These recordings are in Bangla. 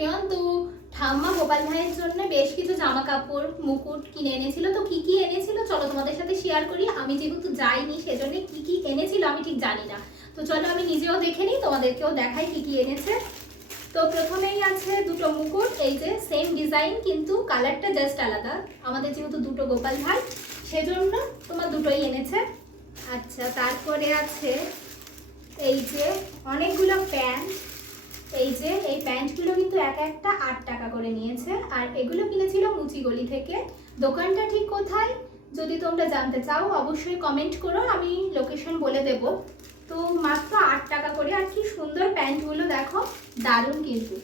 শ্রেয়ন। তো ঠাম্মা গোপাল ভাইয়ের জন্য বেশ কিছু জামা কাপড় মুকুট কিনে এনেছিল। তো কি কি এনেছিল চলো তোমাদের সাথে শেয়ার করি। আমি যেহেতু যাইনি সেজন্য কি কি এনেছিল আমি ঠিক জানি না। তো চলো আমি নিজেও দেখে নিই, তোমাদেরকেও দেখাই কি কি এনেছে। তো প্রথমেই আছে দুটো মুকুট, এই যে সেম ডিজাইন কিন্তু কালারটা জাস্ট আলাদা। আমাদের যেহেতু দুটো গোপাল ভাই সেজন্য তোমার দুটোই এনেছে। আচ্ছা, তারপরে আছে এই যে অনেকগুলো প্যান্ট। এই যে এই প্যান্টগুলো কিন্তু এক একটা 8 টাকা করে নিয়েছে, আর এগুলো কিনেছিল মুচিগলি থেকে। দোকানটা ঠিক কোথায় যদি তোমরা জানতে চাও অবশ্যই কমেন্ট করো, আমি লোকেশন বলে দেব। তো মাত্র 8 টাকা করে, আর কি সুন্দর প্যান্টগুলো দেখো, দারুণ কিন্তু।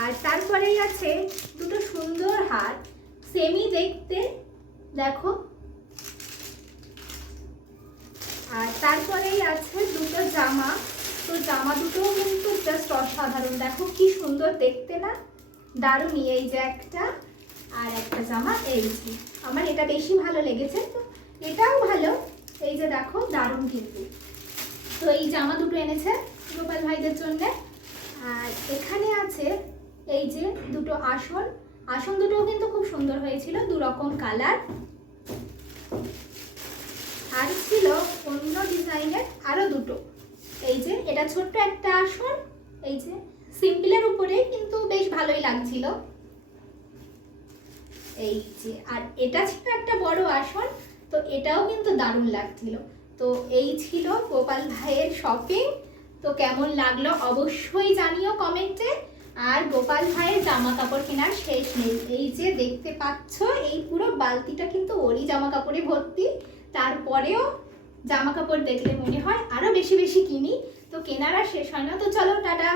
আর তারপরেই আছে দুটো সুন্দর হার, সেমি দেখতে দেখো। আর তারপরেই আছে দুটো জামা। তো জামা দুটোও কিন্তু জাস্ট অসাধারণ, দেখো কি সুন্দর দেখতে না, দারুণই। এই যে একটা আর একটা জামা, এই যে আমার এটা বেশি ভালো লেগেছে। তো এটাও ভালো, এই যে দেখো দারুণ কিন্তু। তো এই জামা দুটো এনেছে গোপাল ভাইদের জন্য। আর এখানে আছে এই যে দুটো আসন, আসন দুটোও কিন্তু খুব সুন্দর হয়েছিল, দু রকম কালার। আর ছিল অন্য ডিজাইনের আরো দুটো, এই যে এটা ছোট্ট একটা আসন, এই যে সিম্পলের উপরে কিন্তু বেশ ভালোই লাগছিল। এই যে আর এটা ছিল একটা বড় আসন, তো এটাও কিন্তু দারুণ লাগছিল। তো এই ছিল গোপাল ভাইয়ের শপিং। তো কেমন লাগলো অবশ্যই জানিও কমেন্টে। আর গোপাল ভাইয়ের জামা কাপড় কেনার শেষ নেই, এই যে দেখতে পাচ্ছ এই পুরো বালতিটা কিন্তু ওরই জামা কাপড়ে ভর্তি। তারপরেও জামা কাপড় দেখলে মনে হয় আরো বেশি বেশি কিনি, তো কেনার আর শেষ হয় না। তো চলো টাটা।